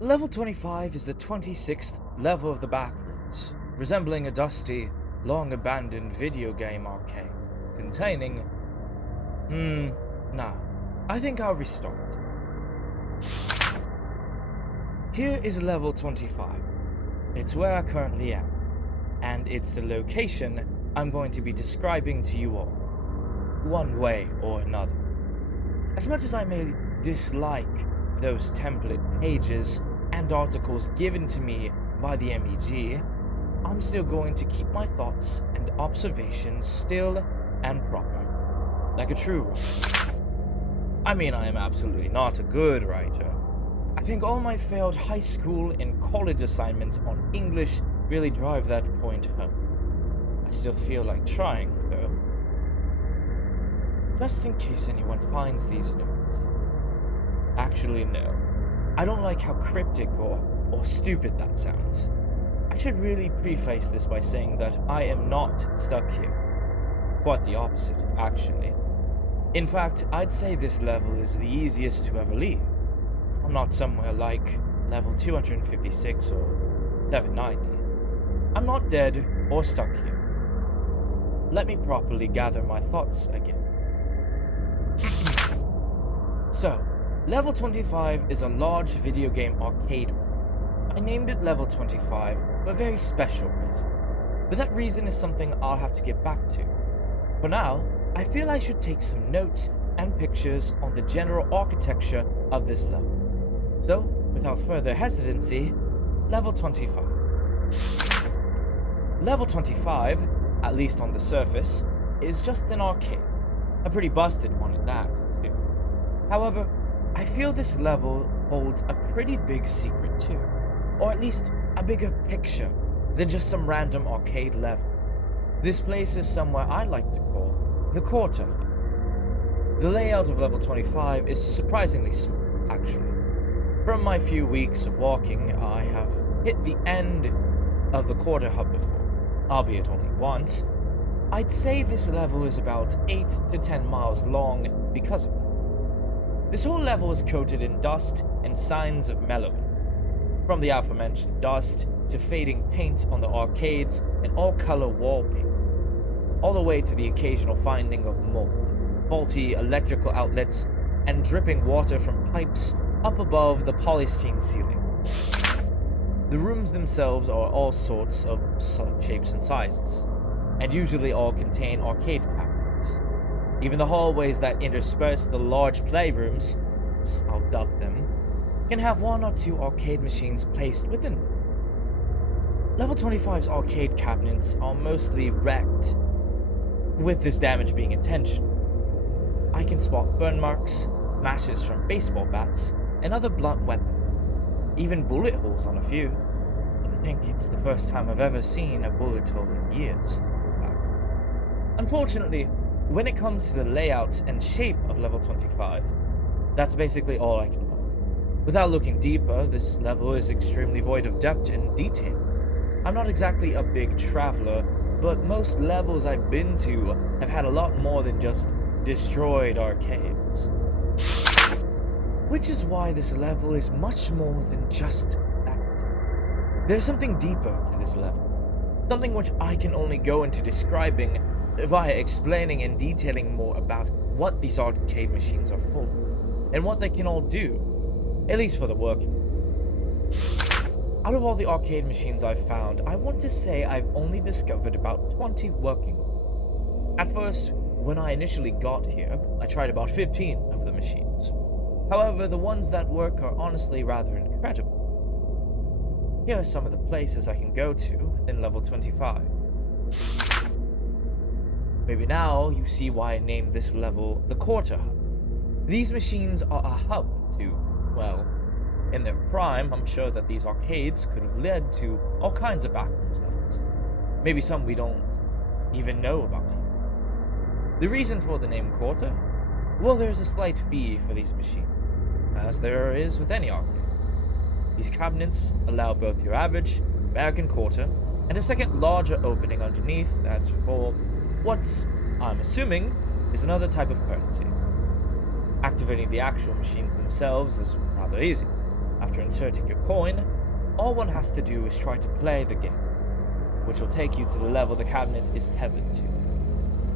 Level 25 is the 26th level of the Backrooms, resembling a dusty, long-abandoned video game arcade, containing... nah. I think I'll restart. Here is level 25. It's where I currently am, and it's the location I'm going to be describing to you all, one way or another. As much as I may dislike those template pages and articles given to me by the MEG, I'm still going to keep my thoughts and observations still and proper, like a true writer. I mean, I am absolutely not a good writer. I think all my failed high school and college assignments on English really drive that point home. I still feel like trying, though. Just in case anyone finds these notes. Actually, no. I don't like how cryptic or stupid that sounds. I should really preface this by saying that I am not stuck here. Quite the opposite, actually. In fact, I'd say this level is the easiest to ever leave. I'm not somewhere like level 256 or 790. I'm not dead or stuck here. Let me properly gather my thoughts again. So, level 25 is a large video game arcade room. I named it level 25 for a very special reason, but that reason is something I'll have to get back to. For now, I feel I should take some notes and pictures on the general architecture of this level. So, without further hesitancy, level 25. Level 25, at least on the surface, is just an arcade. A pretty busted one at that, too. However, I feel this level holds a pretty big secret too, or at least a bigger picture than just some random arcade level. This place is somewhere I like to call the Quarter. The layout of level 25 is surprisingly small, actually. From my few weeks of walking, I have hit the end of the Quarter Hub before, albeit only once. I'd say this level is about 8 to 10 miles long because of that. This whole level is coated in dust and signs of mellowing. From the aforementioned dust to fading paint on the arcades and all-color wall paint, all the way to the occasional finding of mold, faulty electrical outlets, and dripping water from pipes up above the polystyrene ceiling. The rooms themselves are all sorts of shapes and sizes, and usually all contain arcade cabinets. Even the hallways that intersperse the large playrooms, as I'll dub them, can have one or two arcade machines placed within them. Level 25's arcade cabinets are mostly wrecked, with this damage being intentional. I can spot burn marks, smashes from baseball bats, and other blunt weapons, even bullet holes on a few. I think it's the first time I've ever seen a bullet hole in years, in fact. Unfortunately, when it comes to the layout and shape of level 25, that's basically all I can look. Without looking deeper, this level is extremely void of depth and detail. I'm not exactly a big traveler, but most levels I've been to have had a lot more than just destroyed arcades. Which is why this level is much more than just that. There's something deeper to this level, something which I can only go into describing via explaining and detailing more about what these arcade machines are for, and what they can all do, at least for the working ones. Out of all the arcade machines I've found, I want to say I've only discovered about 20 working ones. At first, when I initially got here, I tried about 15 of the machines. However, the ones that work are honestly rather incredible. Here are some of the places I can go to within level 25. Maybe now you see why I named this level the Quarter Hub. These machines are a hub to, well, in their prime, I'm sure that these arcades could have led to all kinds of Backrooms levels. Maybe some we don't even know about yet. The reason for the name Quarter? Well, there's a slight fee for these machines, as there is with any arcade. These cabinets allow both your average American quarter and a second larger opening underneath that for what I'm assuming is another type of currency. Activating the actual machines themselves is rather easy. A After inserting your coin, all one has to do is try to play the game, which will take you to the level the cabinet is tethered to.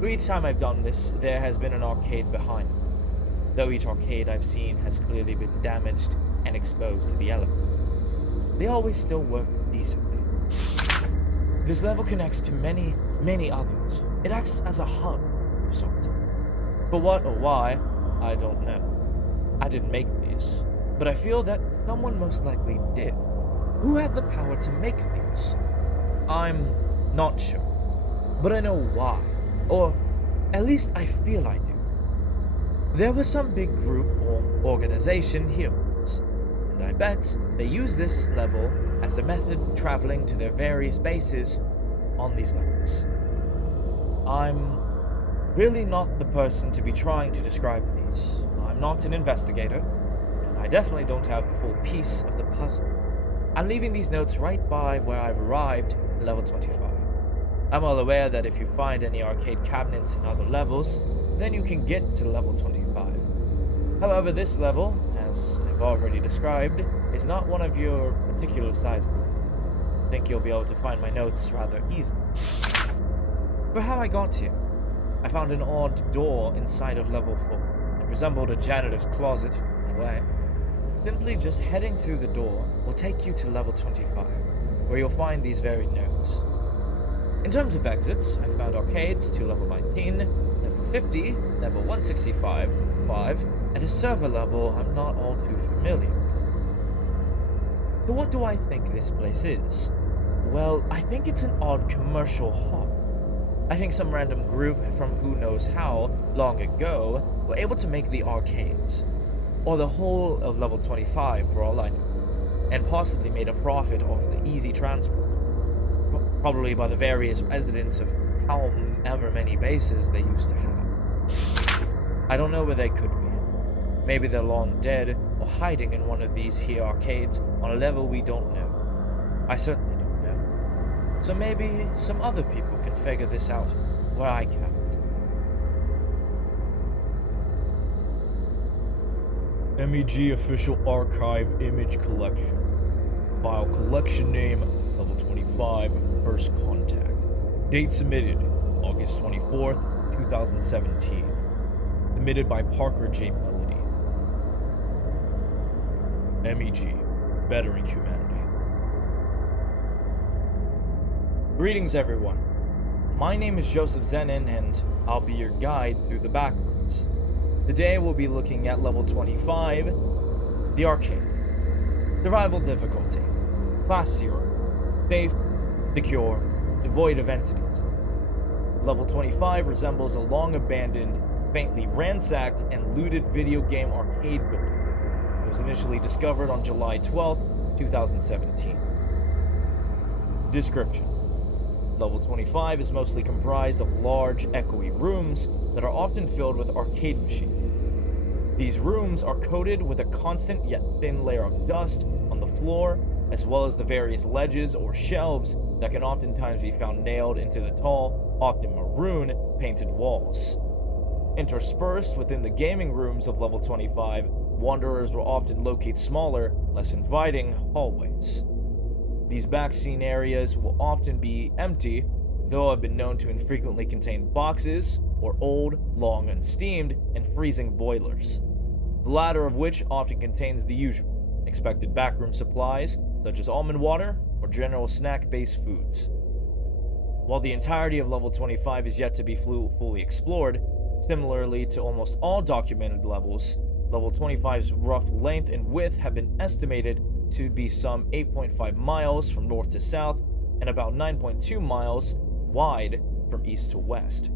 For each time I've done this, there has been an arcade behind me, though each arcade I've seen has clearly been damaged and exposed to the elements. They always still work decently. This level connects to many, many others. It acts as a hub of sorts. For what or why, I don't know. I didn't make these, but I feel that someone most likely did. Who had the power to make these? I'm not sure, but I know why, or at least I feel I do. There was some big group or organization here once, and I bet they use this level as the method traveling to their various bases on these levels. I'm really not the person to be trying to describe these. I'm not an investigator, and I definitely don't have the full piece of the puzzle. I'm leaving these notes right by where I've arrived at level 25. I'm well aware that if you find any arcade cabinets in other levels, then you can get to level 25. However, this level, as I've already described, is not one of your particular sizes. I think you'll be able to find my notes rather easily. For how I got here, I found an odd door inside of level 4. It resembled a janitor's closet, in a way. Simply just heading through the door will take you to level 25, where you'll find these very notes. In terms of exits, I found arcades to level 19, level 50, level 165, 5, and a server level I'm not all too familiar with. So what do I think this place is? Well, I think it's an odd commercial hub. I think some random group from who knows how long ago were able to make the arcades, or the whole of level 25 for all I know, and possibly made a profit off the easy transport, probably by the various residents of however many bases they used to have. I don't know where they could be. Maybe they're long dead or hiding in one of these here arcades on a level we don't know. I certainly don't know. So maybe some other people can figure this out where I can't. MEG Official Archive Image Collection. File collection name, level 25, first contact. Date submitted, August 24th, 2017. Submitted by Parker J. Melody. MEG, Bettering Humanity. Greetings everyone. My name is Joseph Zenin and I'll be your guide through the Backrooms. Today we'll be looking at level 25, the arcade. Survival difficulty, class 0, safe, secure, devoid of entities. Level 25 resembles a long-abandoned, faintly ransacked, and looted video game arcade building. It was initially discovered on July 12, 2017. Description. Level 25 is mostly comprised of large, echoey rooms that are often filled with arcade machines. These rooms are coated with a constant yet thin layer of dust on the floor, as well as the various ledges or shelves that can oftentimes be found nailed into the tall, often maroon, painted walls. Interspersed within the gaming rooms of level 25, wanderers will often locate smaller, less inviting hallways. These back scene areas will often be empty, though have been known to infrequently contain boxes or old, long unsteamed, and freezing boilers. The latter of which often contains the usual expected backroom supplies, such as almond water or general snack-based foods. While the entirety of level 25 is yet to be fully explored, similarly to almost all documented levels, level 25's rough length and width have been estimated to be some 8.5 miles from north to south and about 9.2 miles wide from east to west.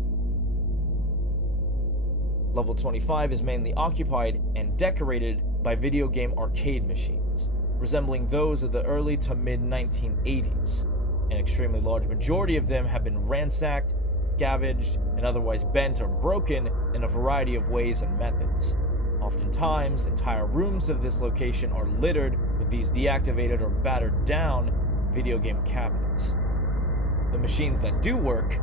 Level 25 is mainly occupied and decorated by video game arcade machines, resembling those of the early to mid-1980s. An extremely large majority of them have been ransacked, scavenged, and otherwise bent or broken in a variety of ways and methods. Oftentimes, entire rooms of this location are littered with these deactivated or battered down video game cabinets. The machines that do work,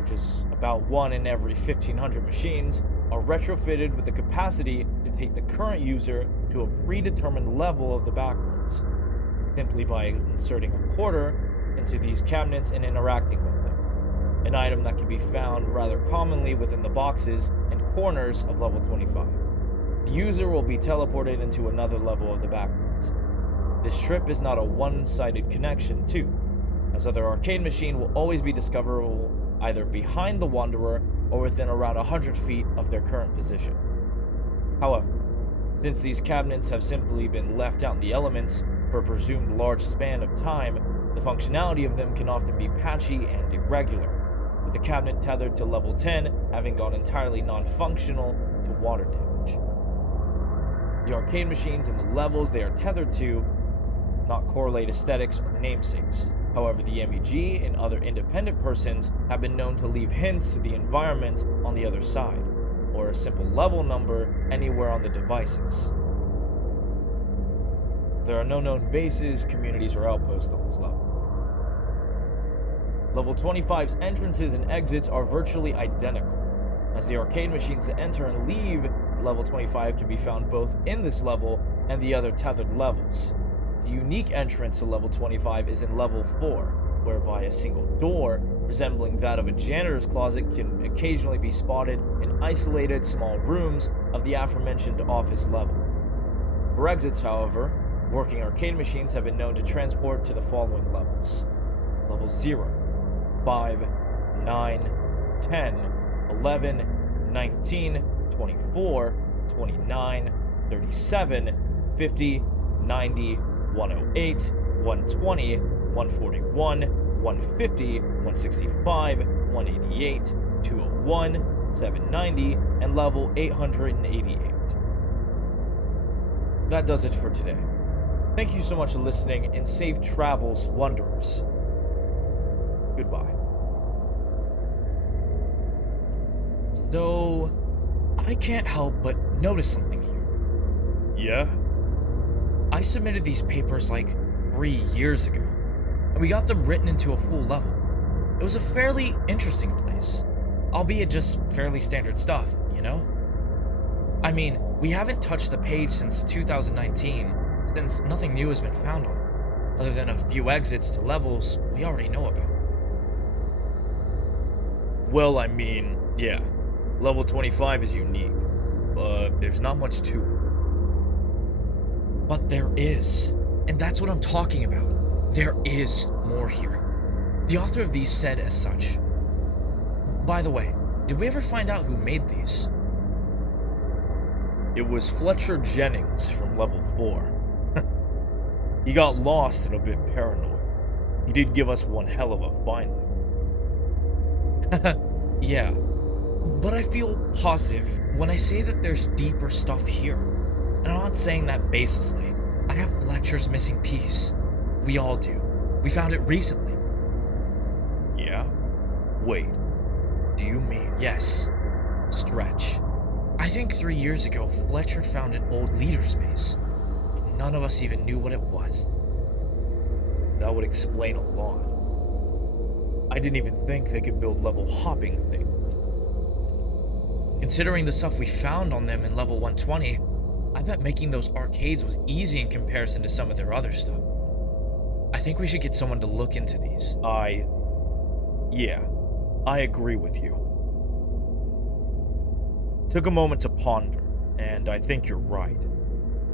which is about 1 in every 1,500 machines, are retrofitted with the capacity to take the current user to a predetermined level of the backroom. simply by inserting a quarter into these cabinets and interacting with them, an item that can be found rather commonly within the boxes and corners of level 25. The user will be teleported into another level of the Backrooms. This trip is not a one-sided connection, too, as other arcade machine will always be discoverable either behind the Wanderer or within around 100 feet of their current position. However, since these cabinets have simply been left out in the elements for a presumed large span of time, the functionality of them can often be patchy and irregular, with the cabinet tethered to level 10 having gone entirely non-functional to water damage. The arcade machines and the levels they are tethered to not correlate aesthetics or namesakes. However, the MEG and other independent persons have been known to leave hints to the environment on the other side, or a simple level number anywhere on the devices. There are no known bases, communities, or outposts on this level. Level 25's entrances and exits are virtually identical, as the arcade machines to enter and leave level 25 can be found both in this level and the other tethered levels. The unique entrance to level 25 is in level 4, whereby a single door, resembling that of a janitor's closet, can occasionally be spotted in isolated small rooms of the aforementioned office level. For exits, however, working arcade machines have been known to transport to the following levels. Level 0, 5, 9, 10, 11, 19, 24, 29, 37, 50, 90, 108, 120, 141, 150, 165, 188, 201, 790, and level 888. That does it for today. Thank you so much for listening, and safe travels, Wanderers. Goodbye. So, I can't help but notice something here. Yeah? I submitted these papers like 3 years ago, and we got them written into a full level. It was a fairly interesting place, albeit just fairly standard stuff, you know? I mean, we haven't touched the page since 2019, since nothing new has been found on it, other than a few exits to levels we already know about. Well, I mean, yeah, level 25 is unique, but there's not much to it. But there is, and that's what I'm talking about. There is more here. The author of these said as such. By the way, did we ever find out who made these? It was Fletcher Jennings from level 4. He got lost and a bit paranoid. He did give us one hell of a find. Yeah, but I feel positive when I say that there's deeper stuff here. And I'm not saying that baselessly. I have Fletcher's missing piece. We all do. We found it recently. Yeah? Wait. Do you mean? Yes. Stretch. I think 3 years ago, Fletcher found an old leader's base. None of us even knew what it was. That would explain a lot. I didn't even think they could build level hopping things. Considering the stuff we found on them in level 120, I bet making those arcades was easy in comparison to some of their other stuff. I think we should get someone to look into these. Yeah, I agree with you. Took a moment to ponder, and I think you're right.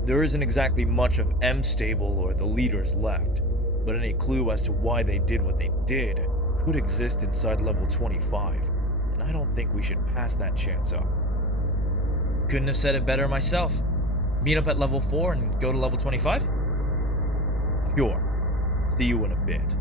There isn't exactly much of M Stable or the leaders left, but any clue as to why they did what they did could exist inside level 25, and I don't think we should pass that chance up. Couldn't have said it better myself. Meet up at level 4 and go to level 25? Sure. See you in a bit.